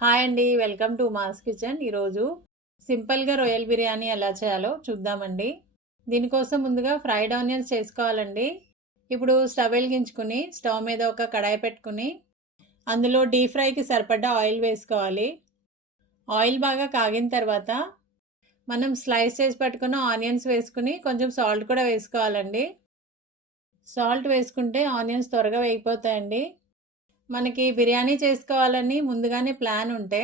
Hi అండి. Welcome to mass kitchen. ఈరోజు సింపుల్‌గా రొయ్యల బిర్యానీ ఎలా చేయాలో చూద్దామండి. దీనికోసం ముందుగా ఫ్రైడ్ ఆనియన్స్ చేసుకోవాలండి. ఇప్పుడు స్టవ్ వెలిగించుకుని స్టవ్ మీద ఒక కడాయి పెట్టుకుని అందులో డీప్ ఫ్రైకి సరిపడా ఆయిల్ వేసుకోవాలి. ఆయిల్ బాగా కాగిన తర్వాత మనం స్లైస్ చేసి పెట్టుకున్న ఆనియన్స్ వేసుకుని కొంచెం సాల్ట్ కూడా వేసుకోవాలండి. సాల్ట్ వేసుకుంటే ఆనియన్స్ త్వరగా వేగిపోతాయండి. మనకి బిర్యానీ చేసుకోవాలని ముందుగానే ప్లాన్ ఉంటే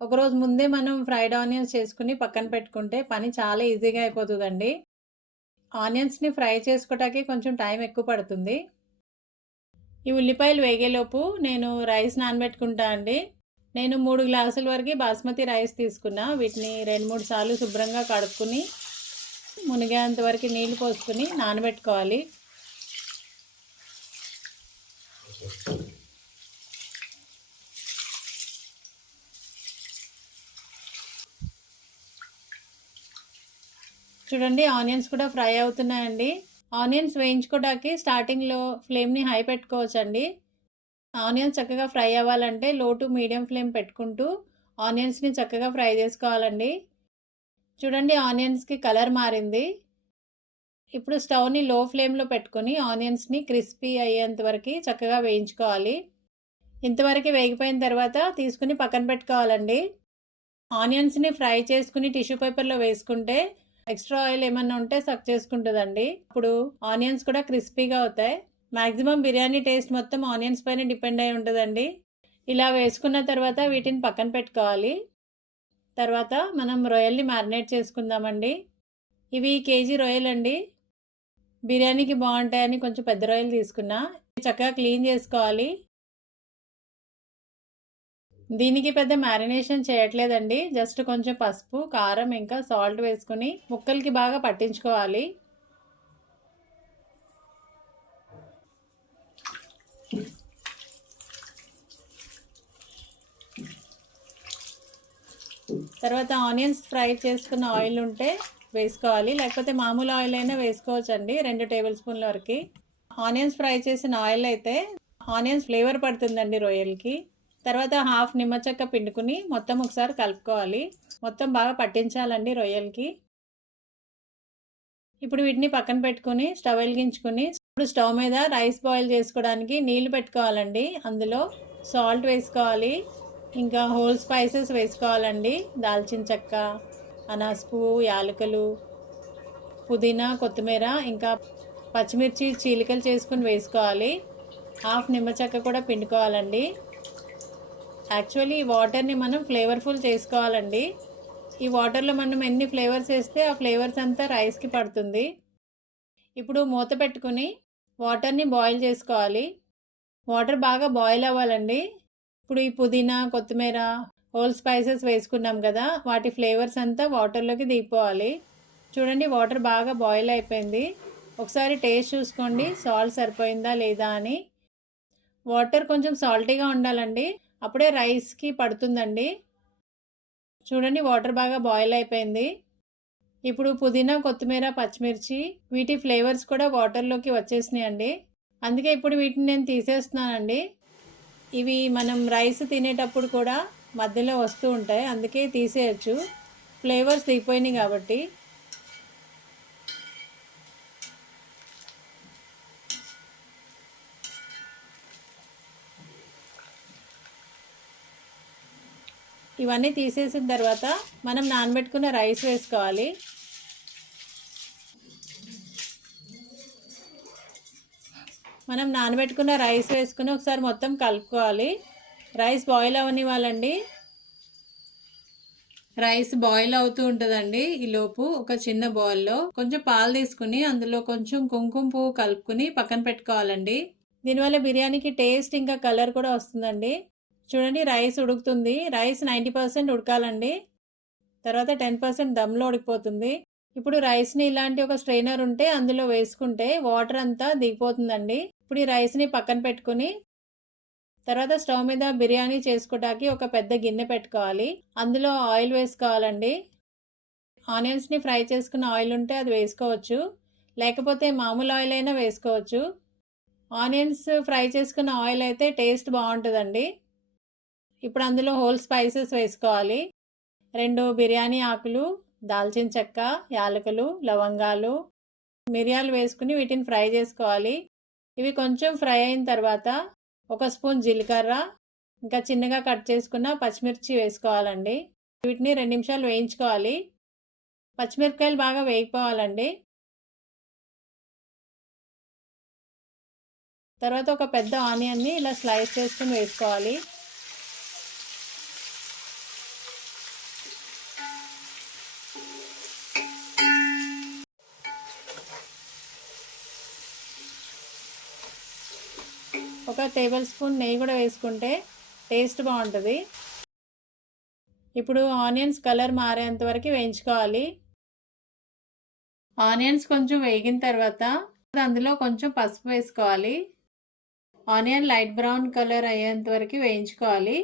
ఒకరోజు ముందే మనం ఫ్రైడ్ ఆనియన్స్ చేసుకుని పక్కన పెట్టుకుంటే పని చాలా ఈజీగా అయిపోతుందండి. ఆనియన్స్ని ఫ్రై చేసుకోవటానికి కొంచెం టైం ఎక్కువ పడుతుంది. ఈ ఉల్లిపాయలు వేగేలోపు నేను రైస్ నానబెట్టుకుంటా అండి. నేను 3 గ్లాసుల వరకు బాస్మతి రైస్ తీసుకున్నా. వీటిని 2-3 సార్లు శుభ్రంగా కడుక్కుని మునిగేంత వరకు నీళ్లు పోసుకుని నానబెట్టుకోవాలి. చూడండి, ఆనియన్స్ కూడా ఫ్రై అవుతున్నాయండి. ఆనియన్స్ వేయించుకోవడానికి స్టార్టింగ్లో ఫ్లేమ్ని హై పెట్టుకోవచ్చండి. ఆనియన్స్ చక్కగా ఫ్రై అవ్వాలంటే లో టు మీడియం ఫ్లేమ్ పెట్టుకుంటూ ఆనియన్స్ని చక్కగా ఫ్రై చేసుకోవాలండి. చూడండి, ఆనియన్స్కి కలర్ మారింది. ఇప్పుడు స్టవ్ని లో ఫ్లేమ్లో పెట్టుకొని ఆనియన్స్ని క్రిస్పీ అయ్యేంత వరకు చక్కగా వేయించుకోవాలి. ఇంతవరకు వేగిపోయిన తర్వాత తీసుకుని పక్కన పెట్టుకోవాలండి. ఆనియన్స్ని ఫ్రై చేసుకుని టిష్యూ పేపర్లో వేసుకుంటే ఎక్స్ట్రా ఆయిల్ ఏమన్నా ఉంటే సక్ చేసుకుంటుందండి. అప్పుడు ఆనియన్స్ కూడా క్రిస్పీగా అవుతాయి. మ్యాక్సిమం బిర్యానీ టేస్ట్ మొత్తం ఆనియన్స్ పైన డిపెండ్ అయి ఉంటుందండి. ఇలా వేసుకున్న తర్వాత వీటిని పక్కన పెట్టుకోవాలి. తర్వాత మనం రొయ్యల్ని మ్యారినేట్ చేసుకుందామండి. ఇవి కేజీ రొయ్యలండి. బిర్యానీకి బాగుంటాయని కొంచెం పెద్ద రొయ్యలు తీసుకున్నా. చక్కగా క్లీన్ చేసుకోవాలి. దీనికి పెద్ద మ్యారినేషన్ చేయట్లేదండి. జస్ట్ కొంచెం పసుపు, కారం ఇంకా సాల్ట్ వేసుకుని ముక్కలకి బాగా పట్టించుకోవాలి. తర్వాత ఆనియన్స్ ఫ్రై చేసుకున్న ఆయిల్ ఉంటే వేసుకోవాలి, లేకపోతే మామూలు ఆయిల్ అయినా వేసుకోవచ్చండి. 2 టేబుల్ స్పూన్ల వరకు. ఆనియన్స్ ఫ్రై చేసిన ఆయిల్ అయితే ఆనియన్స్ ఫ్లేవర్ పడుతుందండి రొయ్యలకి. తర్వాత హాఫ్ నిమ్మచెక్క పిండుకుని మొత్తం ఒకసారి కలుపుకోవాలి. మొత్తం బాగా పట్టించాలండి రొయ్యలకి. ఇప్పుడు వీటిని పక్కన పెట్టుకుని స్టవ్ వెలిగించుకుని ఇప్పుడు స్టవ్ మీద రైస్ బాయిల్ చేసుకోవడానికి నీళ్లు పెట్టుకోవాలండి. అందులో సాల్ట్ వేసుకోవాలి, ఇంకా హోల్ స్పైసెస్ వేసుకోవాలండి. దాల్చిన చెక్క, అనాస్ పువ్వు, యాలకులు, పుదీనా, కొత్తిమీర, ఇంకా పచ్చిమిర్చి చీలికలు చేసుకుని వేసుకోవాలి. హాఫ్ నిమ్మచెక్క కూడా పిండుకోవాలండి. యాక్చువల్లీ ఈ వాటర్ని మనం ఫ్లేవర్ఫుల్ చేసుకోవాలండి. ఈ వాటర్లో మనం ఎన్ని ఫ్లేవర్స్ వేస్తే ఆ ఫ్లేవర్స్ అంతా రైస్కి పడుతుంది. ఇప్పుడు మూత పెట్టుకుని వాటర్ని బాయిల్ చేసుకోవాలి. వాటర్ బాగా బాయిల్ అవ్వాలండి. ఇప్పుడు ఈ పుదీనా, కొత్తిమీర, హోల్ స్పైసెస్ వేసుకున్నాం కదా, వాటి ఫ్లేవర్స్ అంతా వాటర్లోకి దిగిపోవాలి. చూడండి, వాటర్ బాగా బాయిల్ అయిపోయింది. ఒకసారి టేస్ట్ చూసుకోండి, సాల్ట్ సరిపోయిందా లేదా అని. వాటర్ కొంచెం సాల్టీగా ఉండాలండి, అప్పుడే రైస్కి పడుతుందండి. చూడండి, వాటర్ బాగా బాయిల్ అయిపోయింది. ఇప్పుడు పుదీనా, కొత్తిమీర, పచ్చిమిర్చి వీటి ఫ్లేవర్స్ కూడా వాటర్లోకి వచ్చేసినాయండి. అందుకే ఇప్పుడు వీటిని నేను తీసేస్తున్నానండి. ఇవి మనం రైస్ తినేటప్పుడు కూడా మధ్యలో వస్తూ ఉంటాయి, అందుకే తీసేయచ్చు. ఫ్లేవర్స్ దిగిపోయినాయి కాబట్టి. ఇవన్నీ తీసేసిన తర్వాత మనం నానబెట్టుకున్న రైస్ వేసుకోవాలి. మనం నానబెట్టుకున్న రైస్ వేసుకుని ఒకసారి మొత్తం కలుపుకోవాలి. రైస్ బాయిల్ అవనివ్వాలండి. రైస్ బాయిల్ అవుతూ ఉంటుందండి. ఈలోపు ఒక చిన్న బౌల్లో కొంచెం పాలు తీసుకుని అందులో కొంచెం కుంకుమ పువ్వు కలుపుకుని పక్కన పెట్టుకోవాలండి. దీనివల్ల బిర్యానీకి టేస్ట్ ఇంకా కలర్ కూడా వస్తుందండి. చూడండి, రైస్ ఉడుకుతుంది. రైస్ 90% ఉడకాలండి. తర్వాత 10% దమ్లో ఉడికిపోతుంది. ఇప్పుడు రైస్ని ఇలాంటి ఒక స్ట్రైనర్ ఉంటే అందులో వేసుకుంటే వాటర్ అంతా దిగిపోతుందండి. ఇప్పుడు ఈ రైస్ని పక్కన పెట్టుకుని తర్వాత స్టవ్ మీద బిర్యానీ చేసుకోవడానికి ఒక పెద్ద గిన్నె పెట్టుకోవాలి. అందులో ఆయిల్ వేసుకోవాలండి. ఆనియన్స్ని ఫ్రై చేసుకున్న ఆయిల్ ఉంటే అది వేసుకోవచ్చు, లేకపోతే మామూలు ఆయిల్ అయినా వేసుకోవచ్చు. ఆనియన్స్ ఫ్రై చేసుకున్న ఆయిల్ అయితే టేస్ట్ బాగుంటుందండి. ఇప్పుడు అందులో హోల్ స్పైసెస్ వేసుకోవాలి. 2 బిర్యానీ ఆకులు, దాల్చిన చెక్క, యాలకులు, లవంగాలు, మిరియాలు వేసుకుని వీటిని ఫ్రై చేసుకోవాలి. ఇవి కొంచెం ఫ్రై అయిన తర్వాత 1 స్పూన్ జీలకర్ర, ఇంకా చిన్నగా కట్ చేసుకున్న పచ్చిమిర్చి వేసుకోవాలండి. వీటిని 2 నిమిషాలు వేయించుకోవాలి. పచ్చిమిరపకాయలు బాగా వేగిపోవాలండి. తర్వాత ఒక పెద్ద ఆనియన్ని ఇలా స్లైస్ చేసుకుని వేసుకోవాలి. ఒక టేబుల్ స్పూన్ నెయ్యి కూడా వేసుకుంటే టేస్ట్ బాగుంటుంది. ఇప్పుడు ఆనియన్స్ కలర్ మారేంత వరకు వేయించుకోవాలి. ఆనియన్స్ కొంచెం వేగిన తర్వాత అందులో కొంచెం పసుపు వేసుకోవాలి. ఆనియన్ లైట్ బ్రౌన్ కలర్ అయ్యేంత వరకు వేయించుకోవాలి.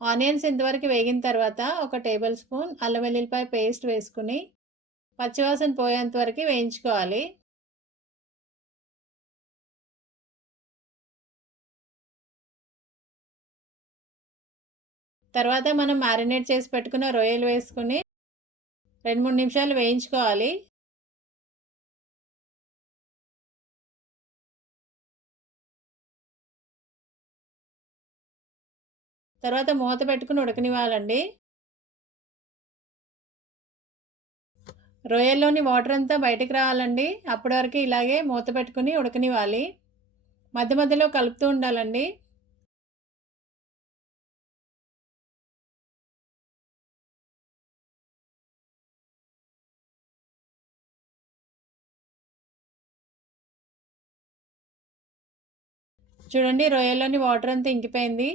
ఆనియన్స్ ఇంతవరకు వేగిన తర్వాత ఒక టేబుల్ స్పూన్ అల్లం వెల్లుల్లిపాయ పేస్ట్ వేసుకుని పచ్చివాసన పోయేంత వరకు వేయించుకోవాలి. తర్వాత మనం మ్యారినేట్ చేసి పెట్టుకున్న రొయ్యలు వేసుకుని 2-3 నిమిషాలు వేయించుకోవాలి. తర్వాత మూత పెట్టుకుని ఉడకనివ్వాలండి. రొయ్యల్లోని వాటర్ అంతా బయటకు రావాలండి. అప్పటి వరకు ఇలాగే మూత పెట్టుకుని ఉడకనివ్వాలి. మధ్య మధ్యలో కలుపుతూ ఉండాలండి. చూడండి, రొయ్యల్లోని వాటర్ అంతా ఇంకిపోయింది.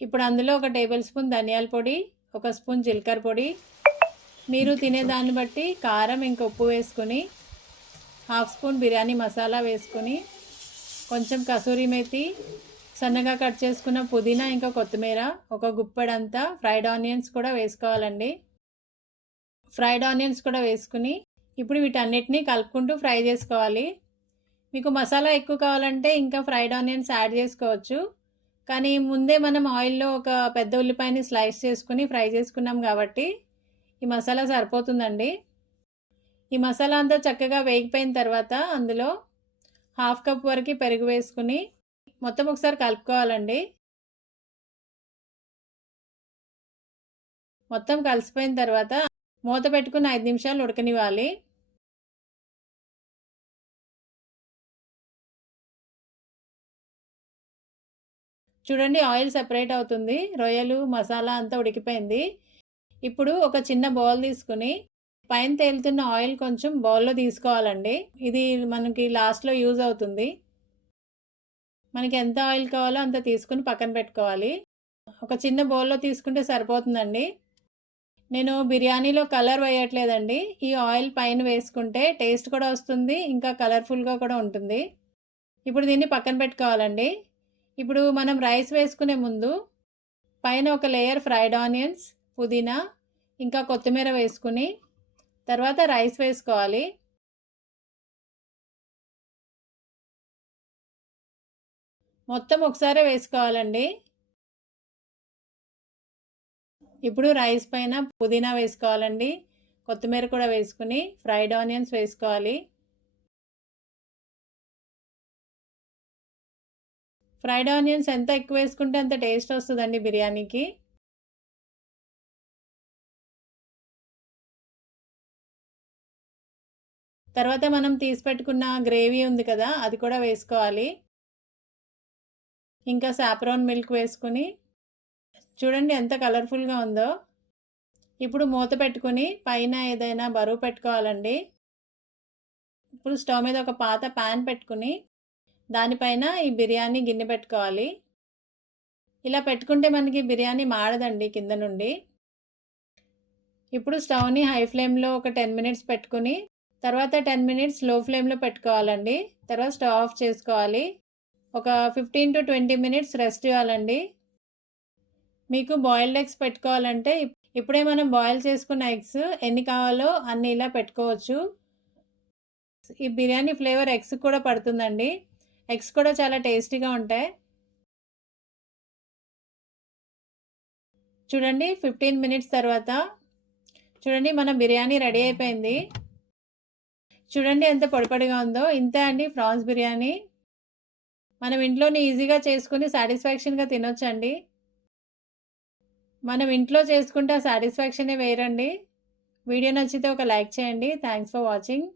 ఇప్పుడు అందులో ఒక టేబుల్ స్పూన్ ధనియాల పొడి, 1 స్పూన్ జీలకర్ర పొడి, మీరు తినేదాన్ని బట్టి కారం ఇంకా ఉప్పు వేసుకొని 1/2 స్పూన్ బిర్యానీ మసాలా వేసుకొని కొంచెం కసూరి మేతి, సన్నగా కట్ చేసుకున్న పుదీనా ఇంకా కొత్తిమీర, ఒక గుప్పెడంతా ఫ్రైడ్ ఆనియన్స్ కూడా వేసుకోవాలండి. ఫ్రైడ్ ఆనియన్స్ కూడా వేసుకుని ఇప్పుడు వీటన్నిటిని కలుపుకుంటూ ఫ్రై చేసుకోవాలి. మీకు మసాలా ఎక్కువ కావాలంటే ఇంకా ఫ్రైడ్ ఆనియన్స్ యాడ్ చేసుకోవచ్చు. కానీ ముందే మనం ఆయిల్లో ఒక పెద్ద ఉల్లిపాయని స్లైస్ చేసుకుని ఫ్రై చేసుకున్నాం కాబట్టి ఈ మసాలా సరిపోతుందండి. ఈ మసాలా అంతా చక్కగా వేగిపోయిన తర్వాత అందులో 1/2 కప్ వరకు పెరుగు వేసుకుని మొత్తం ఒకసారి కలుపుకోవాలండి. మొత్తం కలిసిపోయిన తర్వాత మూత పెట్టుకుని 5 నిమిషాలు ఉడకనివ్వాలి. చూడండి, ఆయిల్ సెపరేట్ అవుతుంది. రొయ్యలు మసాలా అంతా ఉడికిపోయింది. ఇప్పుడు ఒక చిన్న బౌల్ తీసుకుని పైన తేలుతున్న ఆయిల్ కొంచెం బౌల్లో తీసుకోవాలండి. ఇది మనకి లాస్ట్లో యూజ్ అవుతుంది. మనకి ఎంత ఆయిల్ కావాలో అంత తీసుకుని పక్కన పెట్టుకోవాలి. ఒక చిన్న బౌల్లో తీసుకుంటే సరిపోతుందండి. నేను బిర్యానీలో కలర్ వేయట్లేదండి. ఈ ఆయిల్ పైన వేసుకుంటే టేస్ట్ కూడా వస్తుంది, ఇంకా కలర్ఫుల్గా కూడా ఉంటుంది. ఇప్పుడు దీన్ని పక్కన పెట్టుకోవాలండి. ఇప్పుడు మనం రైస్ వేసుకునే ముందు పైన ఒక లేయర్ ఫ్రైడ్ ఆనియన్స్, పుదీనా ఇంకా కొత్తిమీర వేసుకుని తర్వాత రైస్ వేసుకోవాలి. మొత్తం ఒకసారి వేసుకోవాలండి. ఇప్పుడు రైస్ పైన పుదీనా వేసుకోవాలండి. కొత్తిమీర కూడా వేసుకుని ఫ్రైడ్ ఆనియన్స్ వేసుకోవాలి. ఫ్రైడ్ ఆనియన్స్ ఎంత ఎక్కువ వేసుకుంటే అంత టేస్ట్ వస్తుందండి బిర్యానీకి. తర్వాత మనం తీసి పెట్టుకున్న గ్రేవీ ఉంది కదా, అది కూడా వేసుకోవాలి. ఇంకా సాఫ్రాన్ మిల్క్ వేసుకుని చూడండి ఎంత కలర్ఫుల్గా ఉందో. ఇప్పుడు మూత పెట్టుకుని పైన ఏదైనా బరువు పెట్టుకోవాలండి. ఇప్పుడు స్టవ్ మీద ఒక పాత ప్యాన్ పెట్టుకుని దానిపైన ఈ బిర్యానీ గిన్నె పెట్టుకోవాలి. ఇలా పెట్టుకుంటే మనకి బిర్యానీ మాడదండి కింద నుండి. ఇప్పుడు స్టవ్ని హై ఫ్లేమ్లో ఒక 10 మినిట్స్ పెట్టుకుని తర్వాత 10 మినిట్స్ లో ఫ్లేమ్లో పెట్టుకోవాలండి. తర్వాత స్టవ్ ఆఫ్ చేసుకోవాలి. ఒక 15 to 20 మినిట్స్ రెస్ట్ ఇవ్వాలండి. మీకు బాయిల్డ్ ఎగ్స్ పెట్టుకోవాలంటే ఇప్పుడే మనం బాయిల్ చేసుకున్న ఎగ్స్ ఎన్ని కావాలో అన్ని ఇలా పెట్టుకోవచ్చు. ఈ బిర్యానీ ఫ్లేవర్ ఎగ్స్ కూడా పడుతుందండి. ఎగ్స్ కూడా చాలా టేస్టీగా ఉంటాయి. చూడండి 15 మినిట్స్ తర్వాత చూడండి మన బిర్యానీ రెడీ అయిపోయింది. చూడండి ఎంత పొడిపొడిగా ఉందో. ఇంతే అండి ప్రాన్స్ బిర్యానీ. మనం ఇంట్లోనే ఈజీగా చేసుకుని సాటిస్ఫాక్షన్‌గా తినొచ్చండి. మనం ఇంట్లో చేసుకుంటే ఆ సాటిస్ఫాక్షనే వేరండి. వీడియో నచ్చితే ఒక లైక్ చేయండి. Thanks for watching.